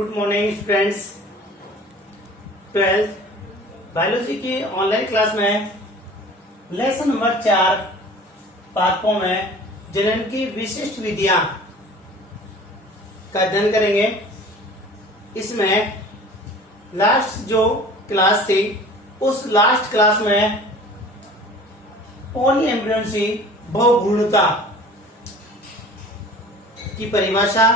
Good morning friends. 12th biology की online class में lesson number 4 पाठों में जनन की विशिष्ट विधियां का अध्ययन करेंगे। इसमें लास्ट जो क्लास थी उस लास्ट क्लास में पॉलीएम्ब्रियोनिसी बहुभ्रूणता की परिभाषा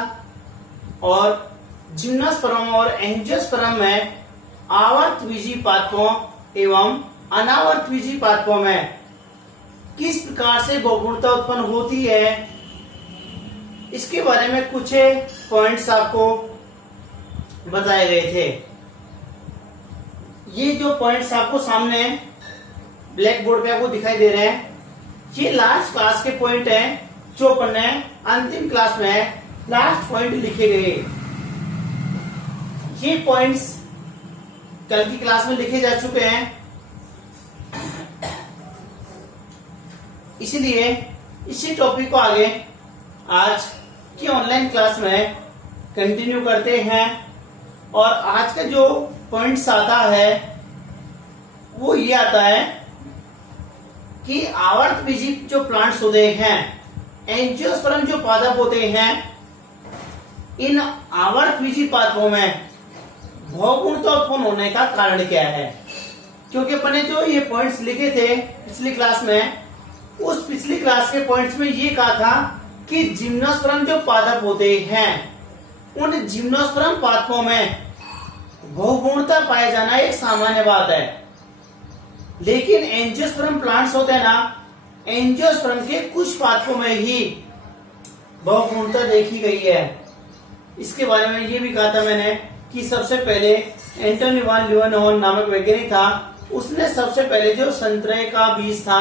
और जिम्नोस्पर्म और एंजियोस्पर्म में आवर्तबीजी पादपों एवं अनावर्तबीजी पादपों में किस प्रकार से बहुभ्रूणता उत्पन्न होती है, इसके बारे में कुछ पॉइंट्स आपको बताए गए थे। ये जो पॉइंट्स आपको सामने ब्लैक बोर्ड पे आपको दिखाई दे रहे हैं, ये लास्ट क्लास के पॉइंट हैं जो अपन ने अंतिम क्लास में लास्ट पॉइंट लिखे गए। ये पॉइंट्स कल की क्लास में लिखे जा चुके हैं, इसलिए इसी टॉपिक को आगे आज की ऑनलाइन क्लास में कंटिन्यू करते हैं। और आज का जो पॉइंट्स आता है वो ये आता है कि आवर्तबीजी जो प्लांट्स होते हैं, एंजियोस्पर्म जो पादप होते हैं, इन आवर्तबीजी पादपों में बहुभ्रूणता उत्पन्न होने का कारण क्या है। क्योंकि अपने जो ये पॉइंट्स लिखे थे पिछली क्लास में, उस पिछली क्लास के पॉइंट्स में ये कहा था कि जिम्नोस्पर्म जो पादप होते हैं, उन जिम्नोस्पर्म पादपों में बहुभ्रूणता पाया जाना एक सामान्य बात है। लेकिन एंजियोस्पर्म प्लांट्स होते हैं ना, एंजियोस्पर्म के कुछ पादपों में ही बहुभ्रूणता देखी गई है। इसके बारे में ये भी कहा था मैंने कि सबसे पहले एंटोनी वान लीeuwenhoek नामक वैज्ञानिक था, उसने सबसे पहले जो संतरे का बीज था,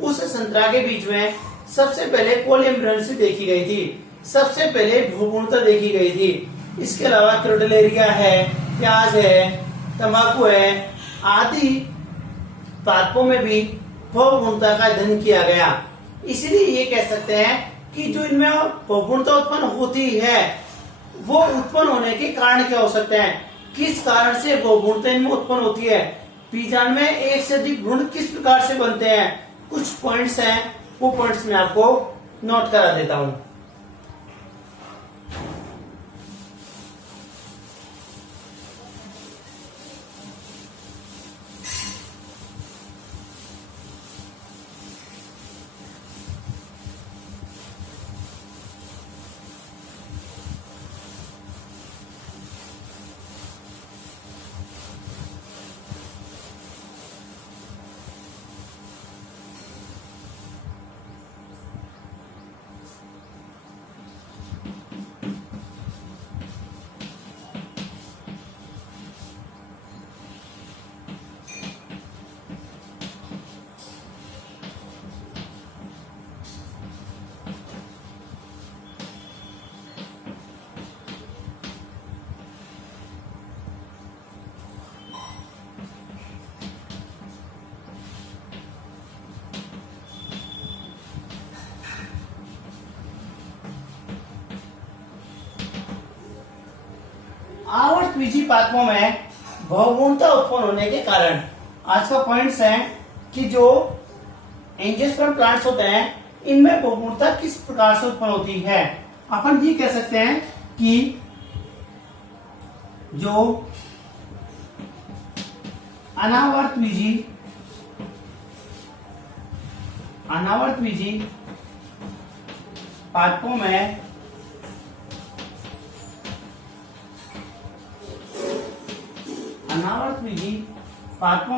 उस संतरा के बीज में सबसे पहले पॉलीएम्ब्रियोनिसी देखी गई थी, सबसे पहले बहुभ्रूणता देखी गई थी। इसके अलावा क्रोटलेरिया है, प्याज है, तंबाकू है, आदि पादपों में भी बहुभ्रूणता का अध्ययन किया गया। इसलिए ये कह सकते हैं कि जो इनमें बहुभ्रूणता उत्पन्न होती है वो उत्पन्न होने के कारण क्या हो सकते हैं, किस कारण से बहुभ्रूणता इनमें उत्पन्न होती है, बीजांड में एक से अधिक भ्रूण किस प्रकार से बनते हैं, कुछ पॉइंट्स हैं, वो पॉइंट्स मैं आपको नोट करा देता हूं। आवर्तबीजी पादपों में बहुभ्रूणता उत्पन्न होने के कारण आज का पॉइंट्स है कि जो एंजियोस्पर्म प्लांट्स होते हैं, इनमें बहुभ्रूणता किस प्रकार से उत्पन्न होती है। अपन ये कह सकते हैं कि जो अनावर्तबीजी पादपों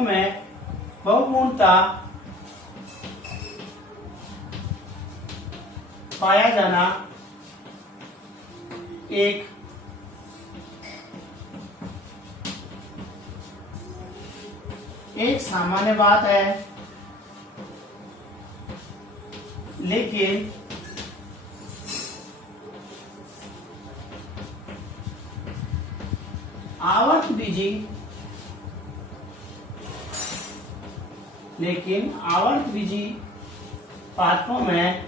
में बहुभ्रूणता पाया जाना एक सामान्य बात है। लेकिन आवर्तबीजी पादपों में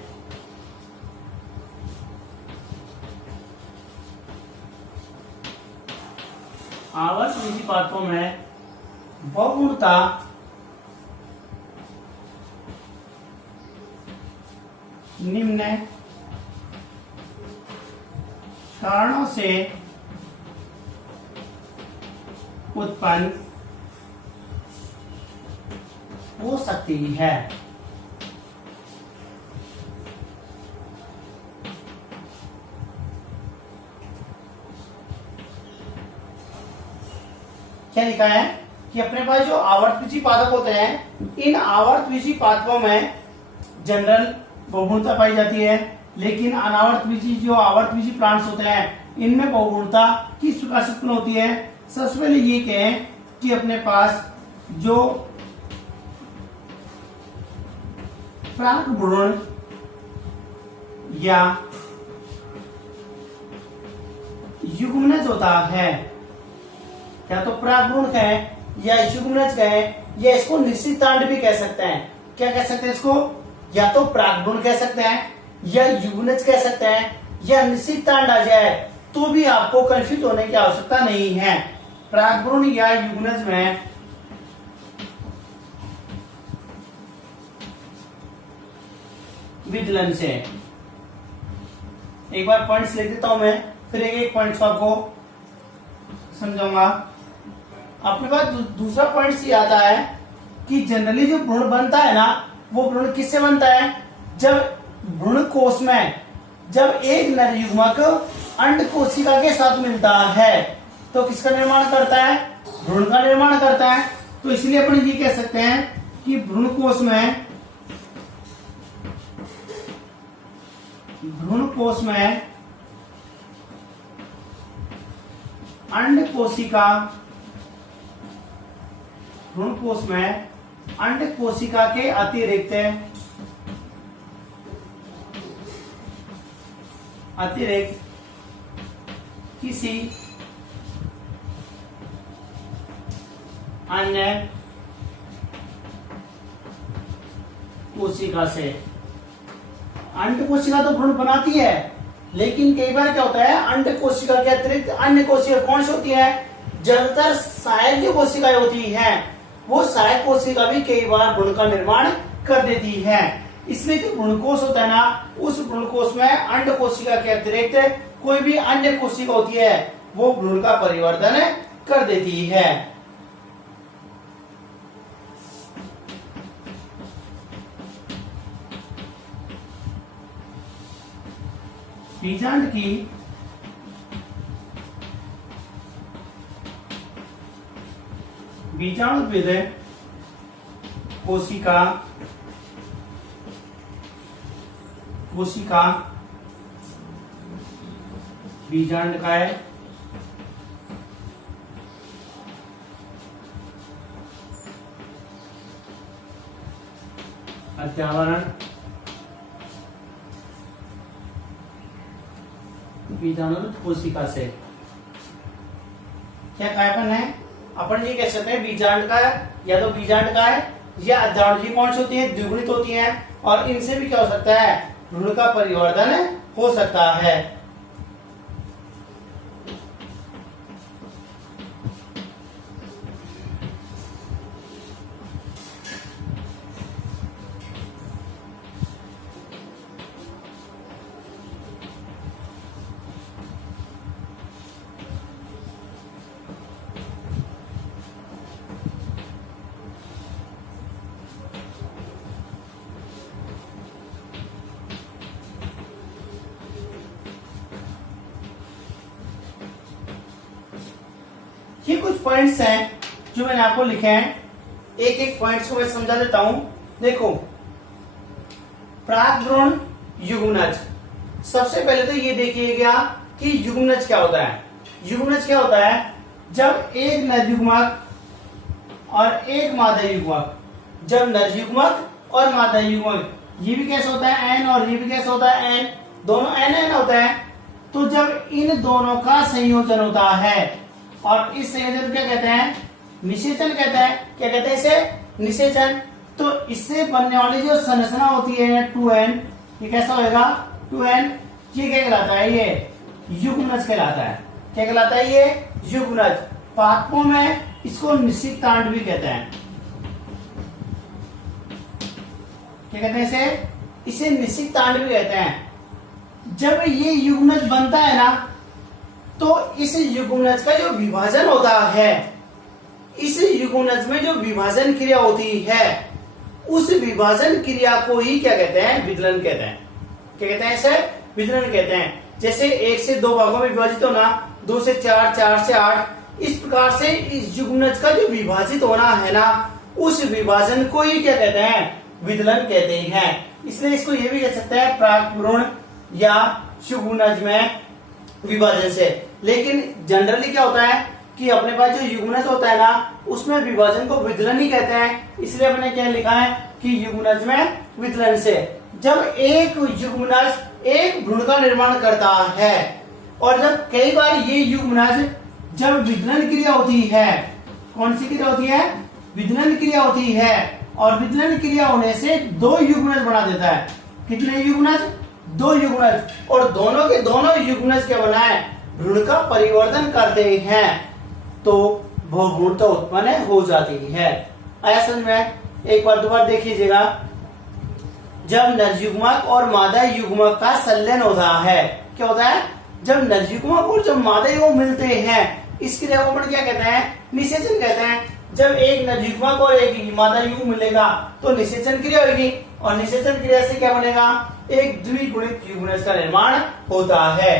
आवर्त विधि पात्रों में बहुगुणता निम्न कारणों से उत्पन्न हो सकती है। क्या लिखा है कि अपने पास जो आवर्तविषी पादप होते हैं, इन आवर्तविषी पादपों में जनरल बहुगुणता पाई जाती है, लेकिन अनावर्तविषी जो आवर्तविषी प्लांट्स होते हैं इनमें बहुगुणता किस प्रकार से उत्पन्न होती है। सबसे पहले ये कहें कि अपने पास जो परागभ्रूण या युग्मनज होता है, या तो परागभ्रूण कहें या युग्मनज कहें या इसको निश्चितांड भी कह सकते हैं। क्या कह सकते हैं इसको? या तो परागभ्रूण कह सकते हैं या युग्मनज कह सकते हैं, या निश्चितांड आ जाए तो भी आपको कंफ्यूज होने की आवश्यकता नहीं है। परागभ्रूण या युग्मनज में विदलन से, एक बार पॉइंट्स लिख देता हूं मैं, फिर एक एक पॉइंट्स आपको समझाऊंगा। अपने पास दूसरा पॉइंट ये आता है कि जनरली जो भ्रूण बनता है ना, वो भ्रूण किससे बनता है? जब भ्रूण कोश में जब एक नर युग्मक अंड कोशिका के साथ मिलता है तो किसका निर्माण करता है? भ्रूण का निर्माण करता है। तो इसलिए अपन ये कह सकते हैं कि भ्रूण कोश में अंड कोशिका के अतिरिक्त किसी अन्य कोशिका से, अंड कोशिका तो भ्रूण बनाती है, लेकिन कई बार क्या होता है, अंड कोशिका के अतिरिक्त अन्य कोशिका कौन सी होती है? ज्यादातर सहायक जो कोशिकाएं होती हैं, वो सहायक कोशिका भी कई बार भ्रूण का निर्माण कर देती है। इसलिए जो भ्रूणकोश होता है ना, उस भ्रूणकोश में अंड कोशिका के अतिरिक्त कोई भी अन्य कोशिका होती है, वो भ्रूण का परिवर्तन कर देती है। बीजांड की बीजाणुविद कोशिका बीजांडकाय अत्यावरण बीजाणुविद कोशिका से क्या कायपन है? अपन ये कह सकते हैं बीजांडकाय, या तो बीजांडकाय या अर्धाणुजी कौन सी होती है? द्विगुणित होती हैं, और इनसे भी क्या हो सकता है? भ्रूण का परिवर्तन हो सकता है। ये कुछ पॉइंट्स हैं जो मैंने आपको लिखे हैं, एक एक पॉइंट्स को मैं समझा देता हूं। देखो, परागभ्रूण युग्मनज, सबसे पहले तो ये देखिएगा कि युग्मनज क्या होता है। युग्मनज क्या होता है? जब एक नर युग्मक और एक मादा युग्मक, जब नर युग्मक और मादा युग्मक, ये भी कैसे होता है? एन, और ये भी कैसे होता है? एन, दोनों एन एन होता है। तो जब इन दोनों का संयोजन होता है, और इस संयोजन को क्या कहते हैं? निषेचन कहते हैं। क्या कहते हैं इसे? निषेचन। तो इससे बनने वाली जो संरचना होती है 2n, ये कैसा होगा? 2n। ये क्या कहलाता है? ये युग्मनज कहलाता है। क्या कहलाता है? ये युग्मनज। पादपों में इसको निषिक्तांड भी कहते हैं। क्या कहते हैं इसे निषिक्तांड भी कहते हैं। जब ये युग्मनज बनता है ना, तो इस युग्मनज का जो विभाजन होता है, इस युग्मनज में जो विभाजन क्रिया होती है, उस विभाजन क्रिया को ही क्या कहते हैं, विदलन कहते हैं। क्या कहते हैं इसे, विदलन कहते हैं। जैसे 1 से 2 भागों में विभाजित होना, 2 से 4, 4 से 8, इस प्रकार से इस युग्मनज का जो विभाजित होना है ना, उस विभाजन को ही क्या कहते हैं, विदलन कहते हैं। इसलिए इसको ये भी कह सकते हैं प्राक भ्रूण या युग्मनज में विभाजन से। लेकिन जनरली क्या होता है कि अपने पास जो युग्मनज होता है ना, उसमें विभाजन को विदलन ही कहते हैं। इसलिए अपने क्या लिखा है कि युग्मनज में विदलन से। जब एक युग्मनज एक भ्रूण का निर्माण करता है, और जब कई बार ये युग्मनज जब विदलन क्रिया होती है, कौन सी क्रिया होती है, विदलन क्रिया होती है, और विदलन क्रिया होने से 2 युग्मनज बना देता है। कितने युग्मनज, 2 युग्मनज, और दोनों के दोनों युग्मनज क्या बनाए, भ्रूण का परिवर्तन करते हैं, तो बहुभ्रूणता उत्पन्न हो जाती है। आया समझ में? एक बार दोबारा देखिएगा। जब नर युग्मक और मादा युग्मक का संलयन होता है, क्या होता है, जब नर युग्मक और जब मादा युग्मक मिलते हैं, इस क्रिया को अपन क्या कहते हैं, निषेचन कहते हैं। जब एक नर युग्मक और एक मादा युग्मक मिलेगा तो निषेचन क्रिया होगी, और निषेचन क्रिया से क्या बनेगा, एक द्विगुणित युग्मनज का निर्माण होता है।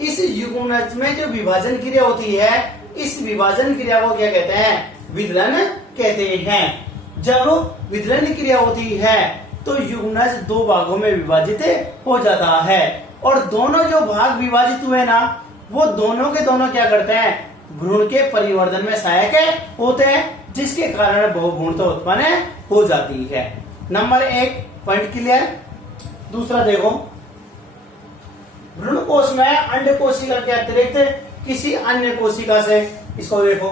इस युग्मनज में जो विभाजन क्रिया होती है, इस विभाजन क्रिया को क्या कहते हैं, विदलन कहते हैं। जब विदलन क्रिया होती है तो युग्मनज 2 भागों में विभाजित हो जाता है, और दोनों जो भाग विभाजित हुए ना, वो दोनों के दोनों क्या करते हैं, भ्रूण के परिवर्धन में सहायक होते हैं, जिसके कारण बहुभ्रूणता उत्पन्न हो जाती है। Number 1 point clear. दूसरा देखो, भ्रूण कोश में अंड कोशिका के अतिरिक्त किसी अन्य कोशिका से, इसको देखो,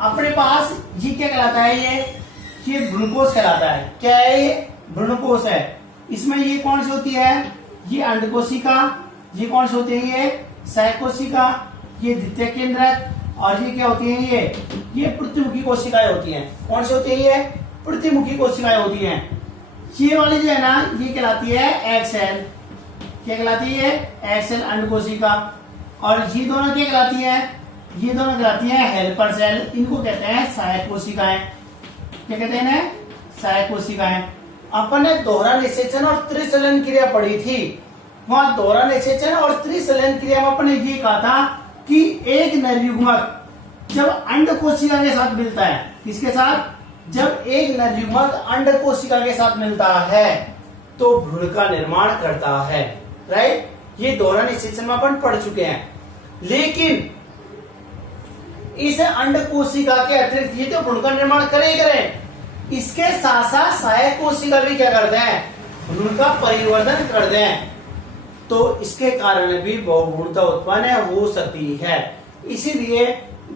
अपने पास ये क्या कहलाता है, ये भ्रूणकोश कहलाता है। क्या है ये, भ्रूणकोश है। इसमें ये कौन सी होती है, ये अंड कोशिका, ये कौन सी होती है, ये सहकोशिका, ये द्वितीय केंद्रक, और ये क्या होती है, ये प्रतिमुखी कोशिकाएं होती हैं। कौन सी होती है, ये प्रतिमुखी कोशिकाएं होती हैं। ये वाली जो है ना, ये कहलाती है एग सेल। क्या कहलाती है, एग सेल अंड कोशिका। और ये दोनों क्या कहलाती है, ये दोनों कहलाती है हेल्पर सेल। इनको कहते हैं सहायक कोशिकाएं। क्या कहते हैं, सहायक कोशिकाएं। अपन ने दोहरा निषेचन और त्रिसलन क्रिया पढ़ी थी। वहां दोहरा निषेचन और त्रिसलन क्रिया में अपन ने ये कहा था कि एक नर युग्मक जब अंड कोशिका के साथ मिलता है, किसके साथ, जब एक नर युग्मक अंड कोशिका के साथ मिलता है तो भ्रूण का निर्माण करता है। राइट, ये दोहरा निषेचन में अपन पढ़ चुके हैं। लेकिन इस अंड कोशिका के अतिरिक्त ये तो भ्रूण का निर्माण करें, इसके साथ साथ सहायक कोशिका भी क्या करते हैं, भ्रूण का परिवर्धन करते हैं। तो इसके कारण भी बहुभ्रूणता उत्पन्न हो सकती है। इसीलिए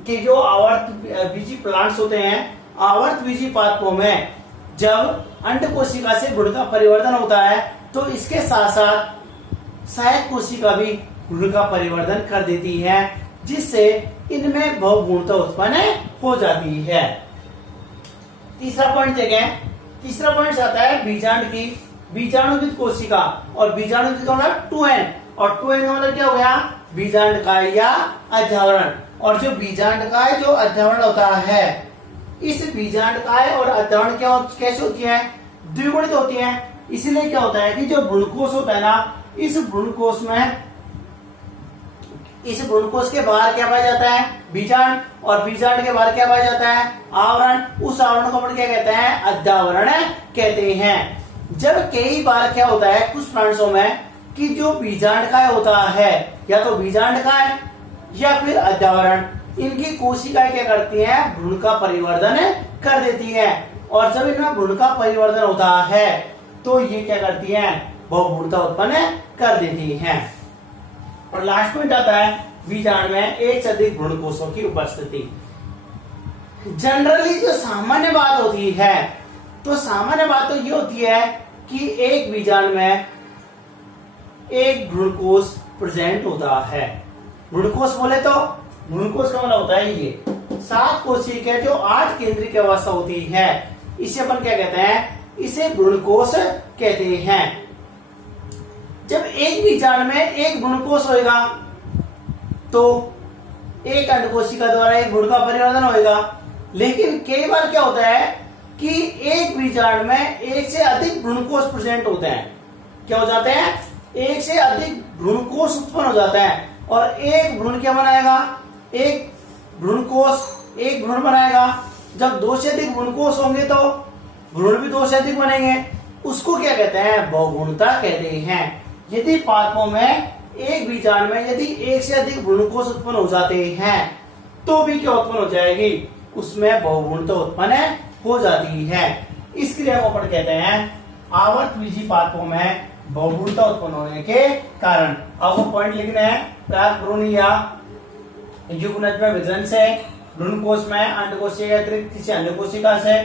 कि जो आवर्त बीजी प्लांट्स होते हैं, आवर्त बीजी पादपों में जब अंड कोशिका से भ्रूण का परिवर्तन होता है, तो इसके साथ साथ सहायक कोशिका भी भ्रूण का परिवर्तन कर देती है, जिससे इनमें बहुभ्रूणता उत्पन्न हो जाती है। तीसरा पॉइंट देखें। तीसरा पॉइंट आता है बीजांड की, बीजाणुविद कोशिका। और बीजाणुविद का मतलब 2n, और 2n का मतलब क्या हो गया, बीजांडकाय या अध्यावरण। और जो बीजांडकाय जो अध्यावरण होता है, इस बीजांडकाय और अध्यावरण क्या कैसे होती है, द्विगुणित होती है। इसलिए क्या होता है कि जो भ्रूणकोश होता है ना, इस भ्रूणकोश में, इस भ्रूणकोश के बाहर क्या पाया जाता है, बीजांड, और बीजांड के बाहर क्या पाया जाता है, आवरण। उस आवरण को अपन क्या कहते हैं, अध्यावरण कहते हैं। जब कई बार क्या होता है कुछ प्लांट्सों में कि जो बीजांडकाय होता है, या तो बीजांडकाय या फिर अध्यावरण, इनकी कोशिकाएं क्या करती हैं, भ्रूण का परिवर्धन कर देती हैं। और जब इनमें भ्रूण का परिवर्धन होता है तो ये क्या करती हैं, बहुभ्रूणता उत्पन्न कर देती हैं। और लास्ट पॉइंट आता है बीजांड में एक से अधिक भ्रूणकोशों की उपस्थिति। जनरली जो सामान्य बात होती है, तो सामान्य बात तो ये होती है कि एक बीजांड में एक भ्रूणकोश प्रेजेंट होता है। भ्रूणकोश बोले तो भ्रूणकोश का मतलब होता है ये 7 कोशिका जो 8 केंद्रिक अवस्था होती है, इसे अपन क्या कहते हैं, इसे भ्रूणकोश कहते हैं। जब एक बीजांड में एक भ्रूणकोश होगा तो एक अंडकोशिका द्वारा एक भ्रूण का परिवर्तन होगा। लेकिन कई बार क्या होता है कि एक बीजांड में एक से अधिक भ्रूणकोश प्रेजेंट होते हैं। क्या हो जाते हैं, एक से अधिक भ्रूणकोश उत्पन्न हो जाता है और एक भ्रूण क्या बनाएगा, एक भ्रूणकोश एक भ्रूण बनाएगा। जब 2 से अधिक भ्रूणकोश होंगे तो भ्रूण भी 2 से अधिक बनेंगे, उसको क्या कहते हैं, बहुभ्रूणता कहते हैं। यदि पादपों में एक बीजांड में यदि एक से अधिक भ्रूणकोश उत्पन्न हो जाते हैं तो भी क्या उत्पन्न हो जाएगी, उसमें बहुभ्रूणता उत्पन्न हो जाती है। इस क्रिया को अपन कहते हैं आवर्तबीजी पादपों में बहुभ्रूणता उत्पन्न होने के कारण। अब वो पॉइंट लिखने हैं, प्राक भ्रूण या युग्मनज में वितरण से, भ्रूणकोश में अंडकोशिका अतिरिक्त किसी अन्य कोशिका से,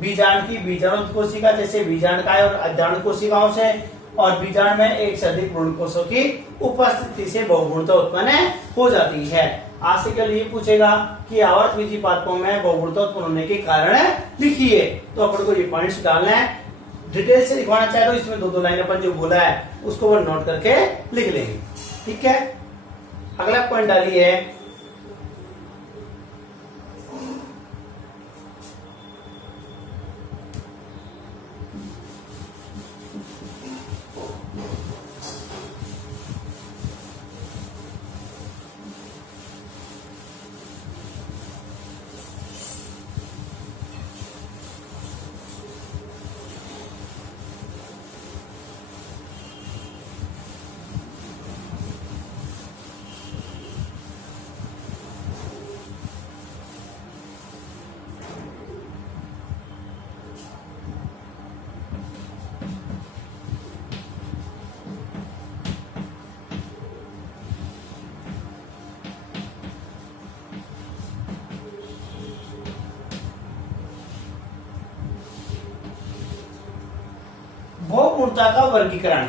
बीजांड की बीजाणु कोशिका जैसे बीजांडकाय और अर्धाणु कोशिकाओं से, और बीजांड में एक से अधिक भ्रूणकोशों की उपस्थिति से बहुभ्रूणता उत्पन्न हो जाती है। आज से केवल ये पूछेगा कि आवर्तबीजी पादपों में बहुभ्रूणता उत्पन्न होने के कारण लिखिए, तो अपन को ये पॉइंट्स डालना है। डिटेल से लिखवाना चाहे तो इसमें 2-2 लाइन अपन जो बोला है उसको वो नोट करके लिख लेंगे। ठीक है, अगला पॉइंट डालिए, बहुभ्रूणता का वर्गीकरण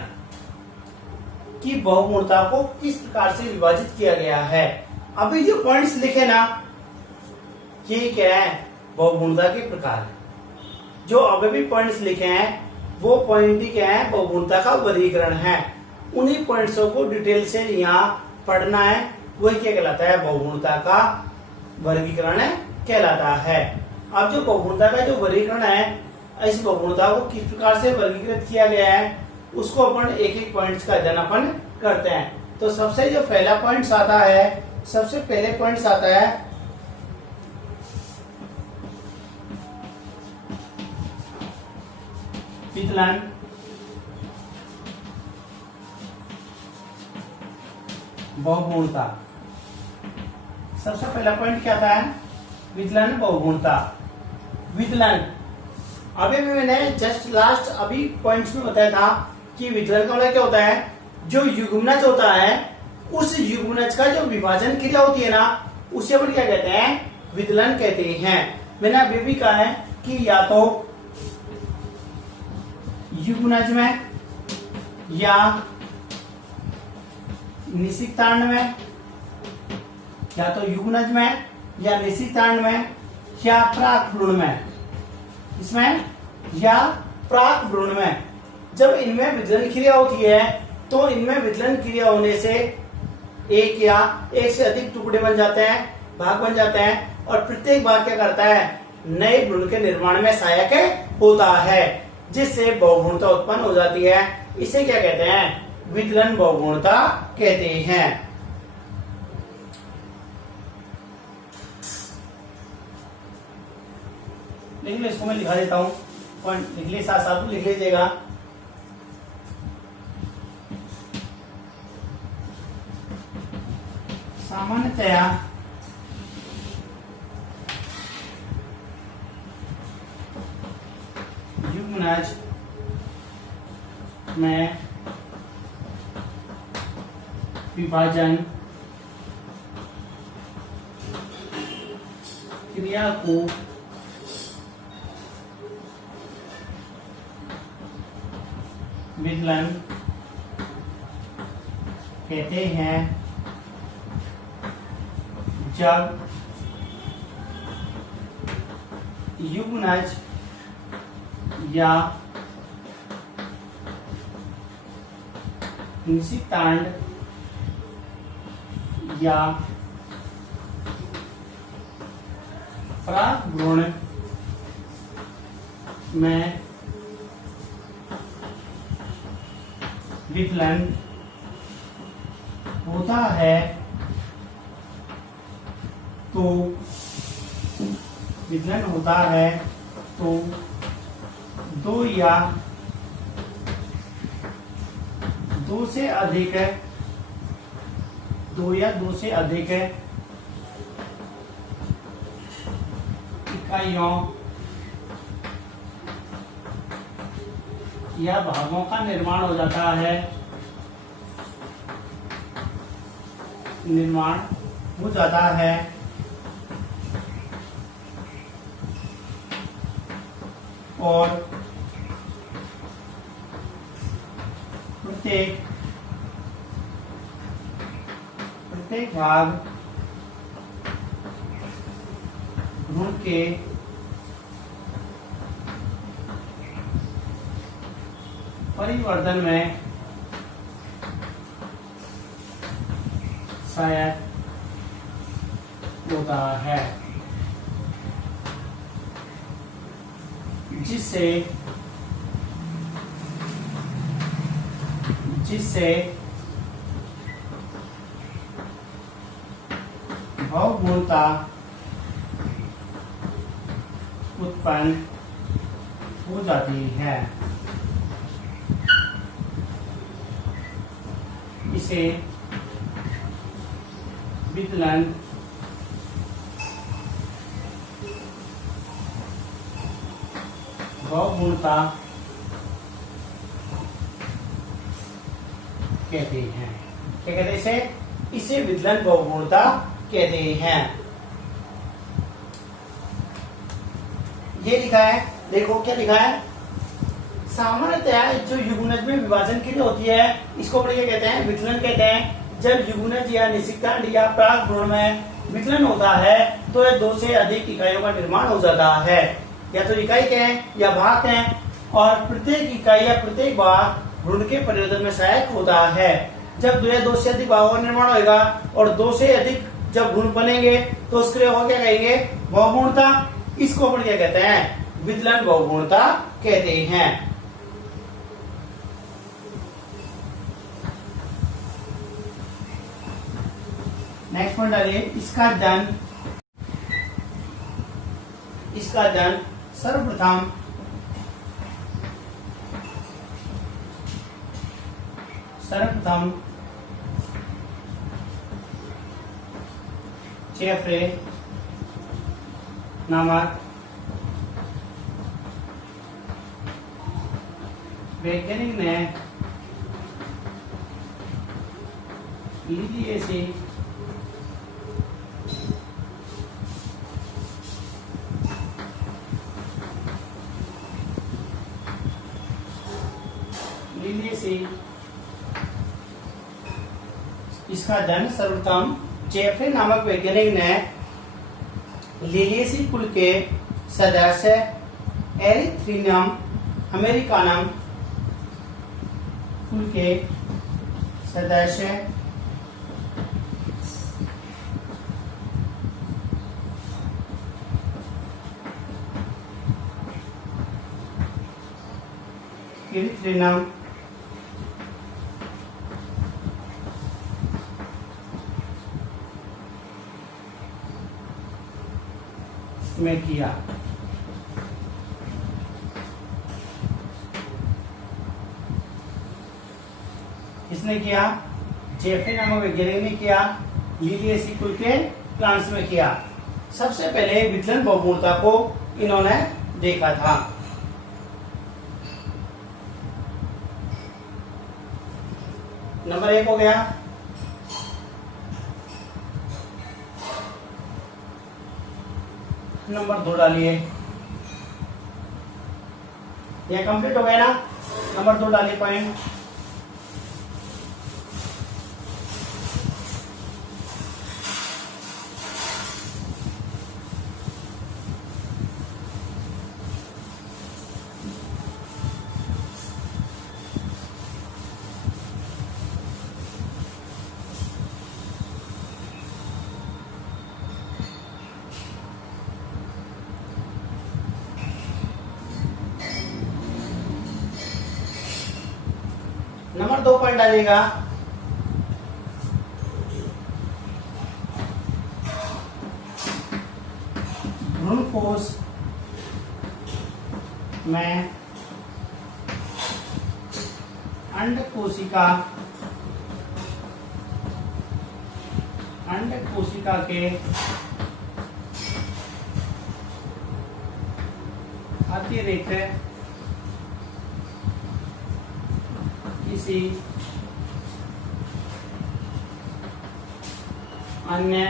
कि बहुभ्रूणता को किस प्रकार से विभाजित किया गया है। अभी जो पॉइंट्स लिखे ना, ये क्या है, बहुभ्रूणता के प्रकार। जो अभी भी पॉइंट्स लिखे हैं वो पॉइंट ही क्या है, बहुभ्रूणता का वर्गीकरण है। उन्हीं पॉइंट्सों को डिटेल से यहाँ पढ़ना है, वही क्या कहलाता है, बहुभ्रूणता का वर्गीकरण कहलाता है। अब जो बहुभ्रूणता का जो वर्गीकरण है, इस बहुभ्रूणता को किस प्रकार से वर्गीकृत किया गया है, उसको अपन एक एक पॉइंट्स का अध्ययन अपन करते हैं। तो सबसे जो पहला पॉइंट्स आता है, सबसे पहले पॉइंट्स आता है विकलन, बहुभ्रूणता। सबसे पहला पॉइंट क्या आता है, विकलन बहुभ्रूणता। विकलन अभी भी मैंने जस्ट लास्ट अभी पॉइंट्स में बताया था कि विकलन का मतलब क्या होता है, जो युग्मनज होता है उस युग्मनज का जो विभाजन क्रिया होती है ना, उसे अपन क्या कहते हैं, विकलन कहते हैं। मैंने अभी भी कहा है कि या तो युग्मनज में या निषिक्तांड में, या तो युग्मनज में या निषिक्तांड में या प्राक भ्रूण में, इसमें या प्राक भ्रूण में जब इनमें विकलन क्रिया होती है तो इनमें विकलन क्रिया होने से एक या एक से अधिक टुकड़े बन जाते हैं, भाग बन जाते हैं, और प्रत्येक भाग क्या करता है, नए भ्रूण के निर्माण में सहायक होता है, जिससे बहुभ्रूणता उत्पन्न हो जाती है। इसे क्या कहते हैं, विकलन बहुभ्रूणता कहते हैं। लिख लो, इसको मैं लिखा देता हूं, पॉइंट लिख लीजिए, साथ साथ लिख लीजिएगा। सामान्यतया युग्मनज में विभाजन क्रिया को विकलन कहते हैं जब युग्मनज या निषिद्धांड या परागभ्रूण में विकलन होता है तो विकलन होता है तो दो या दो से अधिक इकाइयों या भागों का निर्माण हो जाता है, और प्रत्येक भाग भ्रूण के परिवर्धन में सहायक होता है, जिससे बहुगुणता उत्पन्न हो जाती है। इसे विकलन बहुगुणता कहते हैं। क्या कहते हैं इसे विकलन बहुगुणता कहते हैं। ये लिखा है, देखो क्या लिखा है, सामान्यतया जो युग्मनज में विभाजन क्रिया होती है इसको क्या कहते हैं, विकलन कहते हैं। जब युग्मनज या निषिद्धांड या परागभ्रूण में विकलन होता है तो ये दो से अधिक इकाइयों का निर्माण हो जाता है, या तो इकाई कहें या भाग कहें, और प्रत्येक इकाई या प्रत्येक भाग भ्रूण के परिवर्तन में सहायक होता है। जब दो से अधिक भागों का निर्माण होगा और दो से अधिक जब भ्रूण बनेंगे तो उसके लिए क्या कहेंगे, बहुगुणता। इसको अपन क्या कहते हैं, विकलन बहुगुणता कहते हैं। नेक्स्ट पॉइंट डालिए, इसका जन सर्वप्रथम जेफरे नामक वैज्ञानिक ने इसका जन्म सर्वप्रथम जेफरे नामक वैज्ञानिक ने लिलियेसी कुल के सदस्य एरिथ्रियम अमेरिकानम कुल के सदस्य एरिथ्रियम में किया। किसने किया, जेफरे नामक वैज्ञानिक ने किया, लिलियेसी कुल के प्लांट्स में किया। सबसे पहले विकलन बहुगुणता को इन्होंने देखा था। नंबर 1 हो गया। नंबर 2 डालिए, यह कंप्लीट हो गया ना। नंबर 2 डालिए पॉइंट। नंबर 2 पॉइंट आ जाएगा भ्रूण कोश में अंड कोशिका के अतिरिक्त किसी अन्य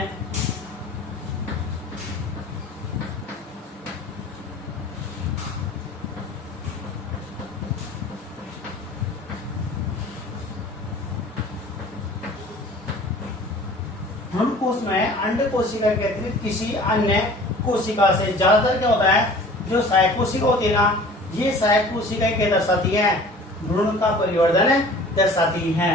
भ्रूण कोश में अंड कोशिका के अतिरिक्त किसी अन्य कोशिका से, ज्यादातर क्या होता है जो सहायक कोशिका होती है ना, ये सहायक कोशिका क्या दर्शाती है, भ्रूण का परिवर्धन दर्शाती है।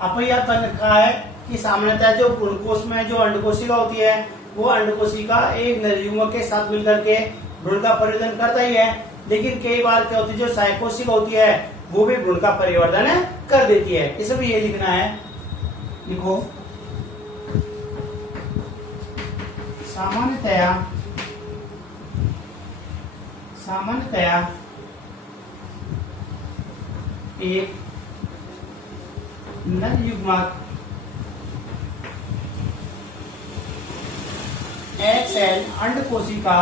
आपको यह कहा है कि सामान्यतः जो भ्रूण कोश में जो अंड कोशिका होती है वो अंड कोशिका एक नरयुग्मक के साथ मिलकर के भ्रूण का परिवर्धन करता ही है, लेकिन कई बार क्या होती है जो सहायक कोशिका होती है वो भी भ्रूण का परिवर्धन कर देती है। इसे भी ये लिखना है, लिखो सामान्यतया एक नरयुग्मक एक सेल अंड कोशिका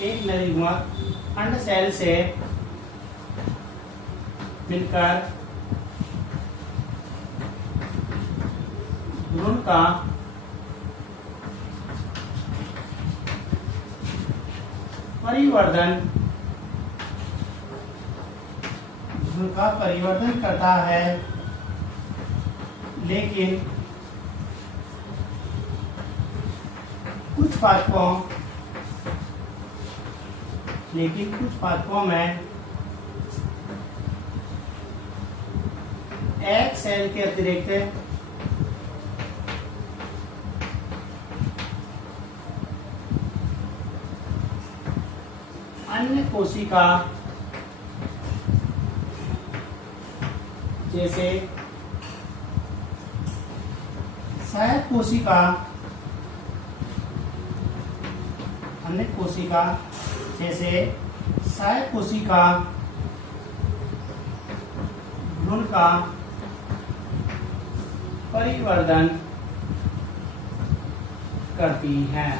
एक नरयुग्मक अंड सेल से मिलकर भ्रूण का परिवर्धन करता है, लेकिन कुछ पादपों में एक सेल के अतिरिक्त अन्य कोशिका जैसे सहायक कोशिका, अन्य कोशिका जैसे सहायक कोशिका भ्रूण का परिवर्धन करती हैं।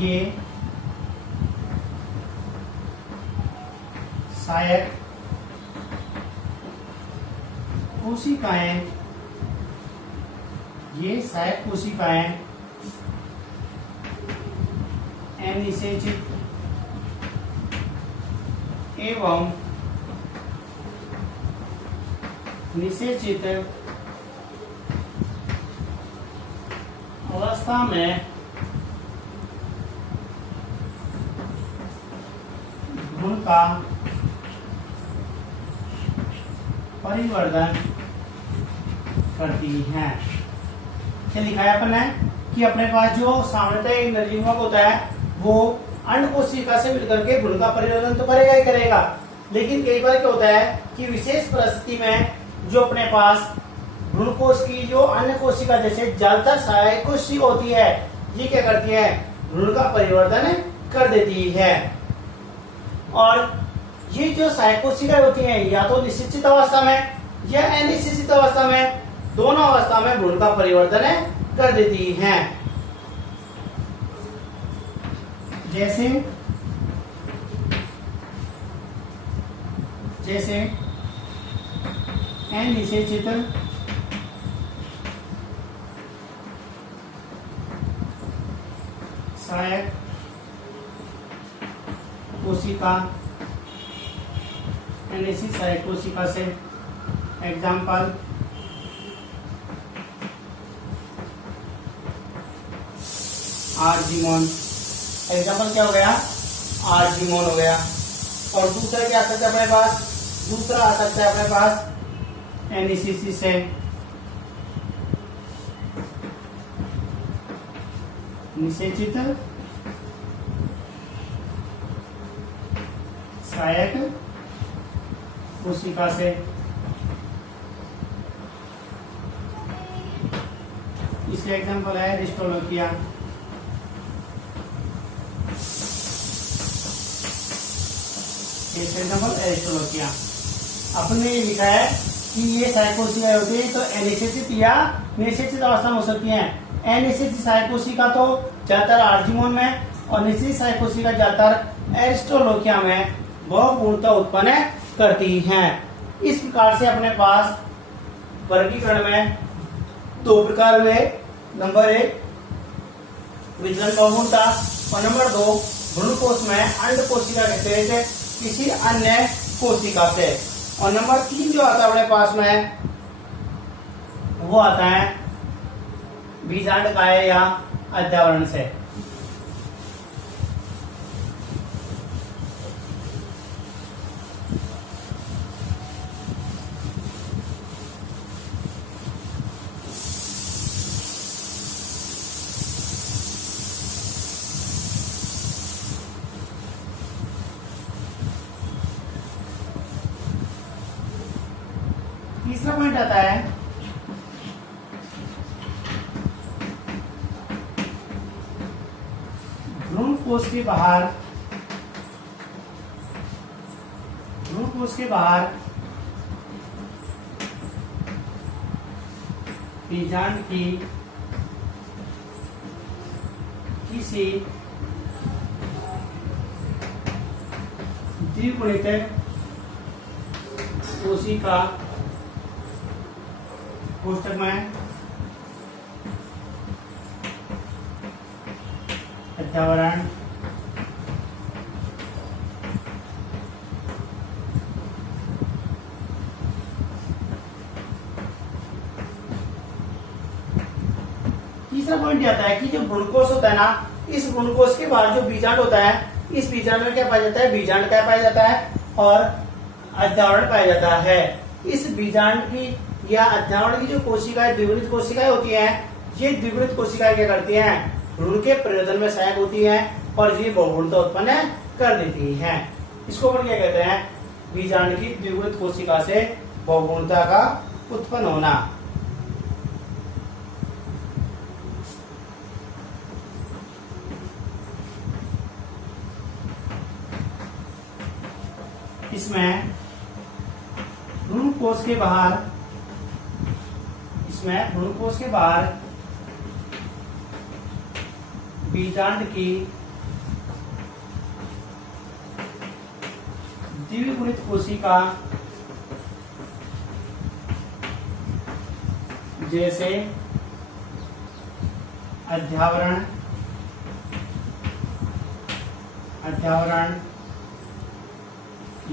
ये सहायक कोशिकाएं अनिषेचित एवं निषेचित अवस्था में भ्रूण का परिवर्धन करती हैं। क्या लिखाया अपन ने कि अपने पास जो सामान्यतः एक नरयुग्मक होता है वो अंड कोशिका से मिलकर के भ्रूण का परिवर्धन तो करेगा ही करेगा, लेकिन कई बार क्या होता है कि विशेष परिस्थिति में जो अपने पास भ्रूण कोश की जो अन्य कोशिका जैसे ज्यादातर सहायक कोशिका होती है ये क्या करती है, भ्रूण का परिवर्धन कर देती है। और ये जो सहायक कोशिकाएं होती हैं या तो निश्चित अवस्था में या अनिश्चित अवस्था में, दोनों अवस्था में भ्रूण का परिवर्तन कर देती हैं। जैसे अनिषेचित सहायक कोशिका, अनिश्चित सहायक कोशिका से एग्जाम्पल आर्जिमोन, एग्जाम्पल क्या हो गया, आर्जिमोन हो गया। और दूसरा क्या आ सकता है अपने पास, दूसरा आ सकता है अपने पास एनईसीसी से निषेचित सहायक कोशिका से। इसका एग्जाम्पल है एरिस्टोलोकिया। इसका एग्जाम्पल एरिस्टोलोकिया। आपने लिखा है कि ये सहायक कोशिकाएं होती है तो अनिषेचित या निषेचित अवस्था में हो सकती है। अनिषेचित सहायक कोशिका तो ज्यादातर आर्जिमोन में और निषेचित सहायक कोशिका ज्यादातर एरिस्टोलोकिया में बहुपूर्णता उत्पन्न करती हैं। इस प्रकार से अपने पास वर्गीकरण में दो प्रकार हुए। नंबर 1 विचलन बहुपूर्णता और नंबर 2 भ्रूण कोश में अंड कोशिका के सहित किसी अन्य कोशिका से। और नंबर 3 जो आता है अपने पास में वो आता है बीजांडकाय या अध्यावरण से। तीसरा पॉइंट आता है भ्रूण कोश के बाहर बीजांड की किसी द्विगुणित कोशिका कोष्ठक में अध्यावरण तीसरा पॉइंट आता है कि जो भ्रूणकोश होता है ना, इस भ्रूणकोश के बाहर जो बीजांड होता है, इस बीजांड में क्या पाया जाता है? बीजांड क्या पाया जाता है और अध्यावरण पाया जाता है। इस बीजांड की या अध्यावरण की जो कोशिकाएं द्विगुणित कोशिकाएं होती हैं, ये द्विगुणित कोशिकाएं क्या करती हैं? भ्रूण के प्रयोजन में सहायक होती हैं और ये बहुगुणता उत्पन्न कर देती हैं। इसको अपन क्या कहते हैं? बीजांड की द्विगुणित कोशिका से बहुगुणता का उत्पन्न होना। इसमें भ्रूण कोश के बाहर बीजांड की द्विगुणित कोशिका जैसे अध्यावरण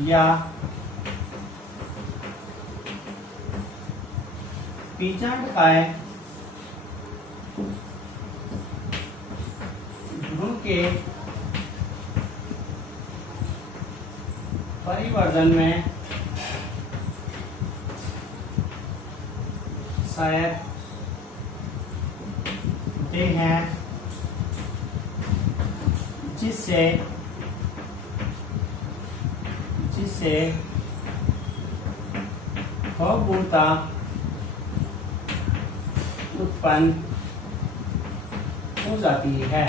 या बीजांडकाय भ्रूण के परिवर्धन में सहायक होते हैं, जिससे बहुगुणता उत्पन्न हो जाती है।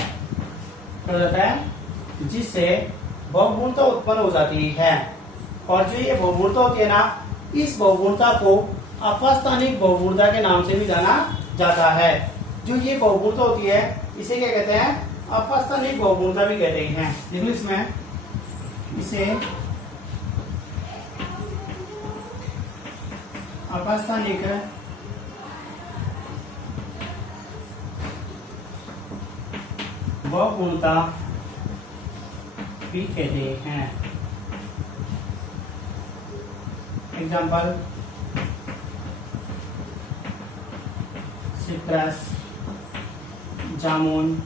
क्या हो जाता है? जिससे बहुगुणता उत्पन्न हो जाती है। और जो ये बहुगुणता होती है ना, इस बहुगुणता को अपस्थानिक बहुगुणता के नाम से भी जाना जाता है। जो ये बहुगुणता होती है इसे क्या कहते हैं? अपस्थानिक बहुगुणता भी कहते हैं। इंग्लिश में इसे अपस्थानिक बहुगुणता भी कहते हैं। एग्जाम्पल सिट्रस, जामुन,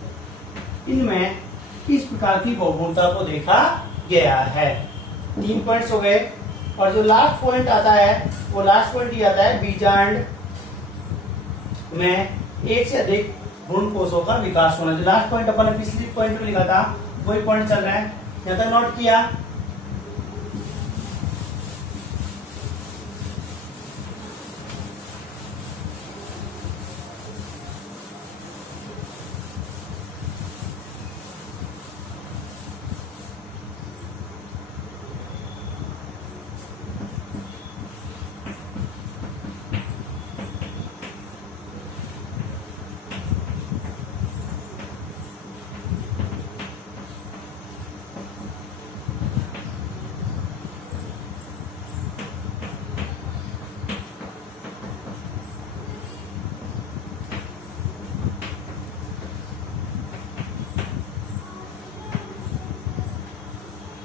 इनमें इस प्रकार की बहुगुणता को देखा गया है। 3 पॉइंट्स हो गए। और जो लास्ट पॉइंट आता है वो लास्ट पॉइंट ये आता है बीजांड में एक से अधिक भ्रूण कोशों का विकास होना। जो लास्ट पॉइंट अपन ने पिछली पॉइंट में लिखा था वही पॉइंट चल रहा है। यहाँ तक नोट किया।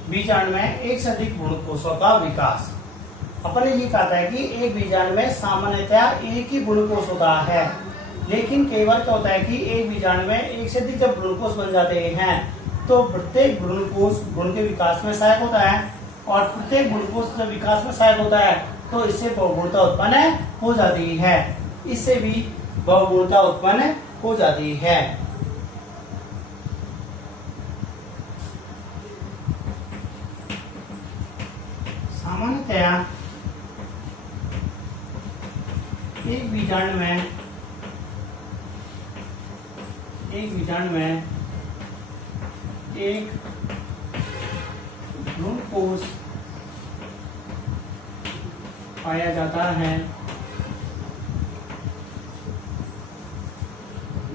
बीजांड में एक से अधिक भ्रूण कोशों का विकास। अपन ने ये कहा था कि एक बीजांड में सामान्यतया एक ही भ्रूण कोश होता है, लेकिन कई बार क्या होता है कि एक बीजांड में एक से अधिक जब भ्रूण कोश बन जाते हैं तो प्रत्येक भ्रूण कोश भ्रूण के विकास में सहायक होता है, और प्रत्येक भ्रूण कोश जब विकास में सहायक होता है तो इससे बहुभ्रूणता उत्पन्न हो जाती है, इससे भी बहुभ्रूणता उत्पन्न हो जाती है। सामान्यतया एक बीजांड में एक भ्रूण कोश पाया जाता है,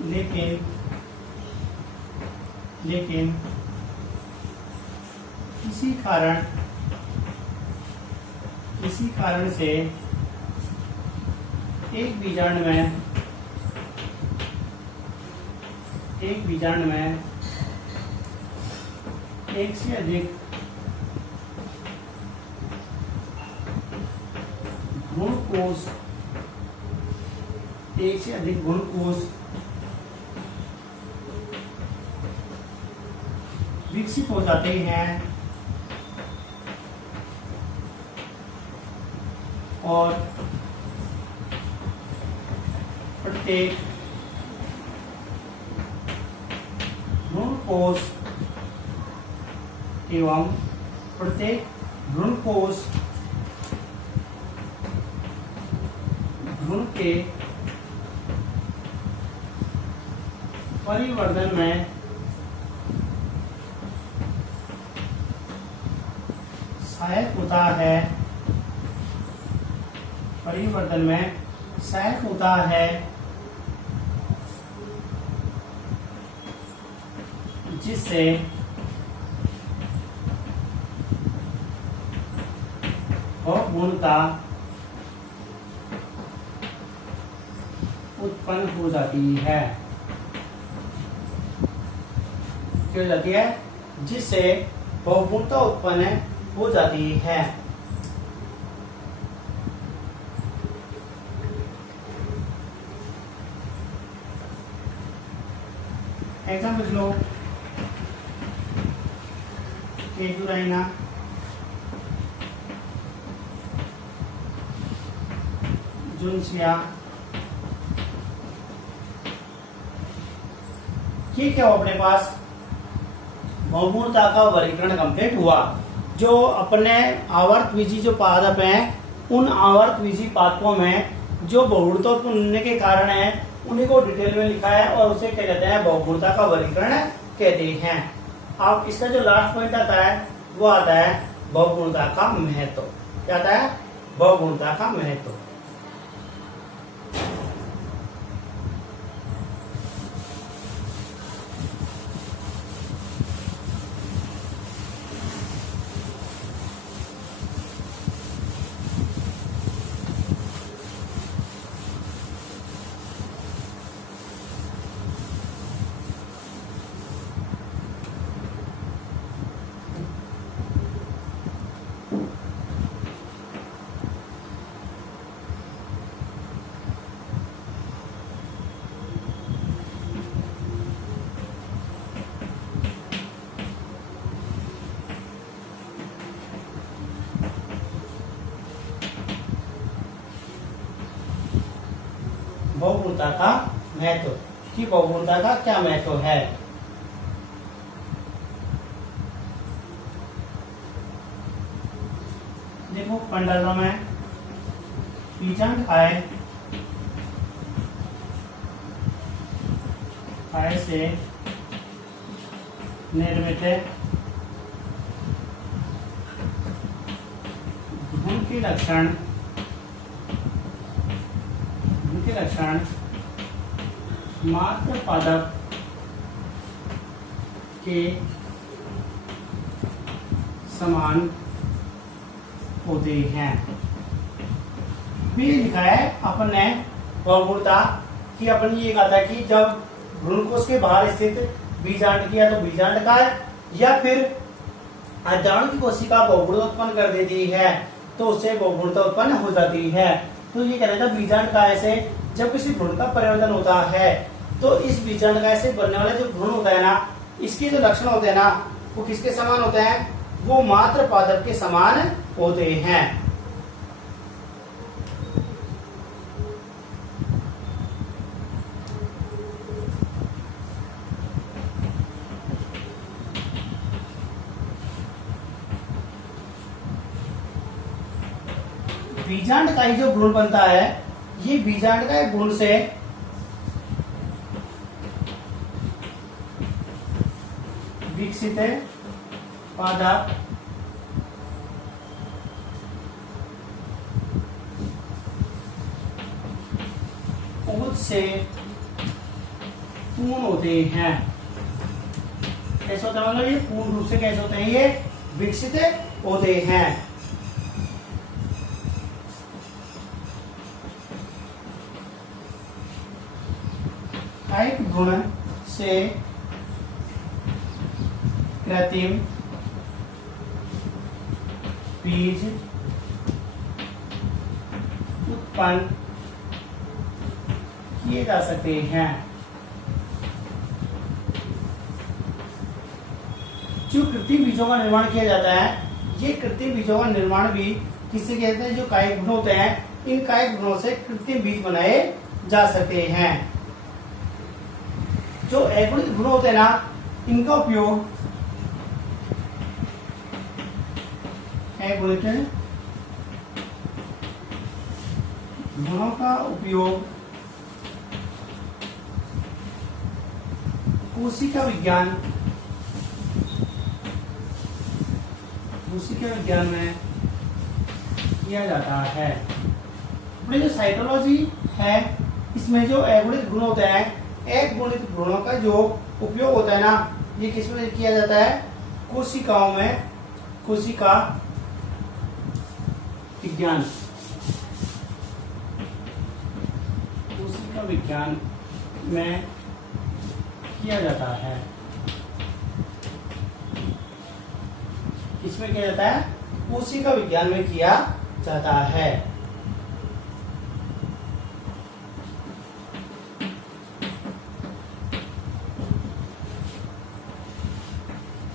लेकिन किसी कारण से एक बीजांड में एक से अधिक भ्रूण कोश विकसित हो जाते हैं और प्रत्येक भ्रूण कोश एवं प्रत्येक भ्रूण कोश भ्रूण के परिवर्धन में सहायक होता है, जिससे बहुभ्रूणता उत्पन्न हो जाती है। क्या हो जाती है? जिससे बहुभ्रूणता उत्पन्न हो जाती है। एग्जाम्पल लो, केजुराइना, जुनसिया, ये क्या हो अपने पास बहुभ्रूणता का वर्गीकरण कंप्लीट हुआ। जो अपने आवर्तबीजी जो पादप हैं उन आवर्तबीजी पादपों में जो बहुभ्रूणता उत्पन्न होने के कारण है उन्हीं को डिटेल में लिखा है और उसे क्या कहते हैं? बहुभ्रूणता का वर्गीकरण कहते हैं। अब इसका जो लास्ट पॉइंट आता है वो आता है बहुभ्रूणता का महत्व। क्या आता है? बहुभ्रूणता का महत्व। बहुभ्रूणता का महत्व कि बहुभ्रूणता का क्या महत्व है। देखो पंडलों में बीजांड काय से निर्मित भ्रूण के लक्षण मात्र पादप के समान होते हैं। भी लिखा है अपन ने बहुभ्रूणता कि अपन ये कहा था कि जब भ्रूणकोश के बाहर स्थित बीजांड किया तो बीजांड का है, या फिर अंडाणु की कोशिका बहुभ्रूण उत्पन्न कर देती है तो उससे बहुभ्रूणता उत्पन्न हो जाती है। तो ये कहना था बीजांडकाय से जब किसी भ्रूण का परिवर्तन होता है तो इस बीजांडकाय से बनने वाला जो भ्रूण होता है ना, इसके जो लक्षण होते हैं ना, वो किसके समान होते हैं? वो मात्र पादप के समान होते हैं। बीजांडकाई जो भ्रूण बनता है, ये बीजांडकाई भ्रूण से विकसित पादप से पूर्ण होते हैं। कैसे होता है? मतलब ये पूर्ण रूप से कैसे होते हैं? ये विकसित होते हैं। कायिक भ्रूण से कृत्रिम बीज उत्पन्न किए जा सकते हैं। जो कृत्रिम बीजों का निर्माण किया जाता है, ये कृत्रिम बीजों का निर्माण भी किससे कहते हैं? जो कायिक भ्रूण होते हैं, इन कायिक भ्रूणों से कृत्रिम बीज बनाए जा सकते हैं। जो एगुणित भ्रूण होते हैं ना, इनका उपयोग एगुणित भ्रूणों का उपयोग कोशिका विज्ञान में किया जाता है। अपने जो साइटोलॉजी है, इसमें जो एगुणित भ्रूण होते हैं, एगुणित भ्रूणों का जो उपयोग होता है ना, ये किसमें किया जाता है? कोशिकाओं में, कोशिका विज्ञान में किया जाता है। किसमें किया जाता है? कोशिका विज्ञान में किया जाता है।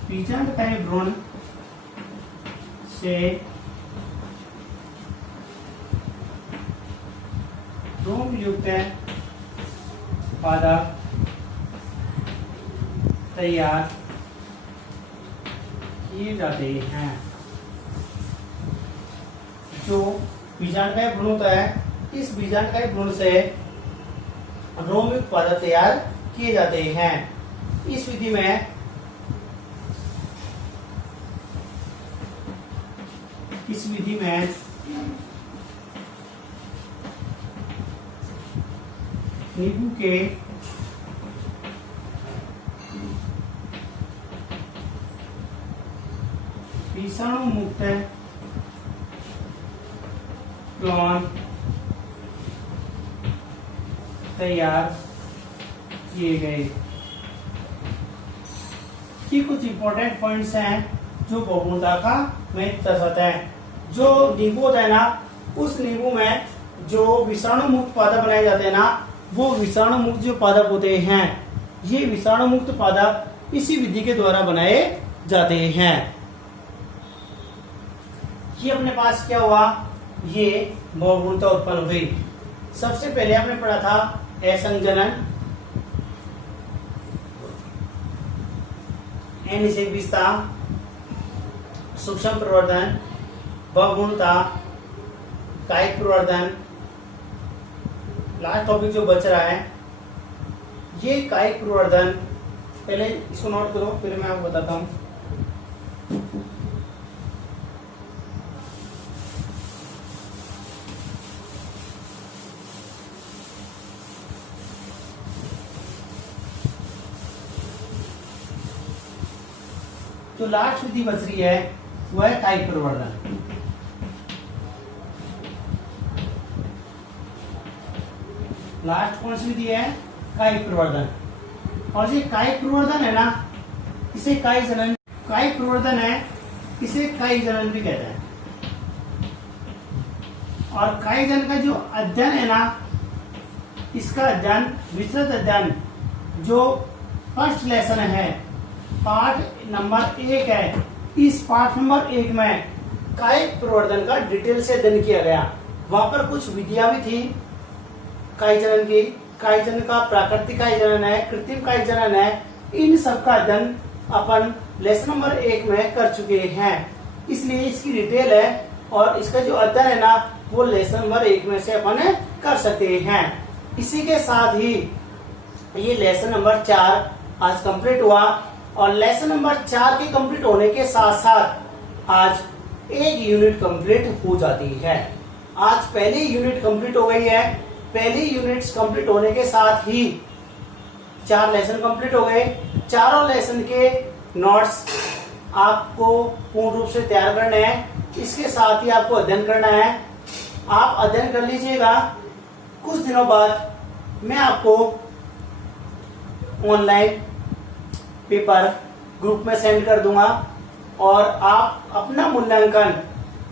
बीजांडकाय भ्रूण से रोम युक्त पादप तैयार किए जाते हैं। जो बीजांडकाय भ्रूण होता है, इस बीजांडकाय भ्रूण से रोम युक्त पादप तैयार किए जाते हैं। इस विधि में नींबू के विषाणु मुक्त क्लोन तैयार किए गए। ये कुछ इंपॉर्टेंट पॉइंट्स हैं जो बहुभ्रूणता का महत्व दर्शाते हैं। जो नींबू होता है ना, उस नींबू में जो विषाणु मुक्त पादप बनाए जाते हैं ना, वो विषाणु मुक्त जो पादप होते हैं, ये विषाणु मुक्त पादप इसी विधि के द्वारा बनाए जाते हैं। ये अपने पास क्या हुआ? ये बहुभ्रूणता उत्पन्न हुई। सबसे पहले आपने पढ़ा था असंजनन, अनिषेकता, सूक्ष्म प्रवर्धन, बहुभ्रूणता, कायिक प्रवर्धन। लास्ट टॉपिक जो बच रहा है ये कायिक प्रवर्धन। पहले इसको नोट करो, फिर मैं आपको बताता हूं। जो लास्ट विधि बच रही है वह है कायिक प्रवर्धन। लास्ट कौन सी विधि है? कायिक प्रवर्धन। और ये कायिक प्रवर्धन है ना, इसे कायिक प्रवर्धन है, इसे कायिक जनन भी कहते हैं। और कायिक जनन का जो अध्ययन है ना, इसका अध्ययन, विस्तृत अध्ययन जो फर्स्ट लेसन है, पाठ नंबर 1 है, इस पाठ नंबर 1 में कायिक प्रवर्धन का डिटेल से अध्ययन किया गया। वहां पर कुछ विधियां भी थी कायिक जनन की। कायिक जनन का प्राकृतिक कायिक जनन है, कृत्रिम कायिक जनन है, इन सब का अध्ययन अपन लेसन नंबर 1 में कर चुके हैं, इसलिए इसकी डिटेल है और इसका जो अध्ययन है ना, वो लेसन नंबर 1 में से अपन कर सकते हैं। इसी के साथ ही ये लेसन नंबर 4 आज कंप्लीट हुआ और लेसन नंबर 4 के कंप्लीट होने के साथ साथ आज एक यूनिट कंप्लीट हो जाती है। आज पहली यूनिट कंप्लीट हो गई है। पहली यूनिट्स कंप्लीट होने के साथ ही 4 लेसन कंप्लीट हो गए। चारों लेसन के नोट्स आपको पूर्ण रूप से तैयार करने हैं। इसके साथ ही आपको अध्ययन करना है। आप अध्ययन कर लीजिएगा। कुछ दिनों बाद मैं आपको ऑनलाइन पेपर ग्रुप में सेंड कर दूंगा और आप अपना मूल्यांकन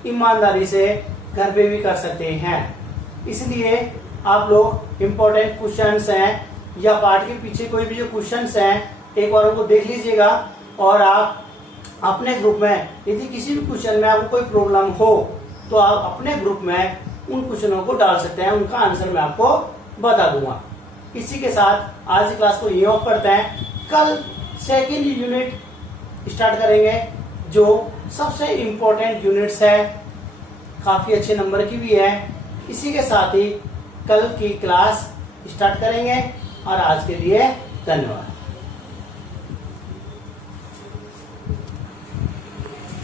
ईमानदारी से घर पे भी कर सकते हैं। इसलिए आप लोग इम्पोर्टेंट क्वेश्चंस हैं या पाठ के पीछे कोई भी जो क्वेश्चंस हैं, एक बार उनको देख लीजिएगा और आप अपने ग्रुप में यदि किसी भी क्वेश्चन में आपको कोई प्रॉब्लम हो तो आप अपने ग्रुप में उन क्वेश्चनों को डाल सकते हैं, उनका आंसर मैं आपको बता दूंगा। इसी के साथ आज की क्लास को ये ऑफ करते हैं। कल सेकेंड यूनिट स्टार्ट करेंगे जो सबसे इम्पोर्टेंट यूनिट्स है, काफी अच्छे नंबर की भी है। इसी के साथ ही कल की क्लास स्टार्ट करेंगे और आज के लिए धन्यवाद।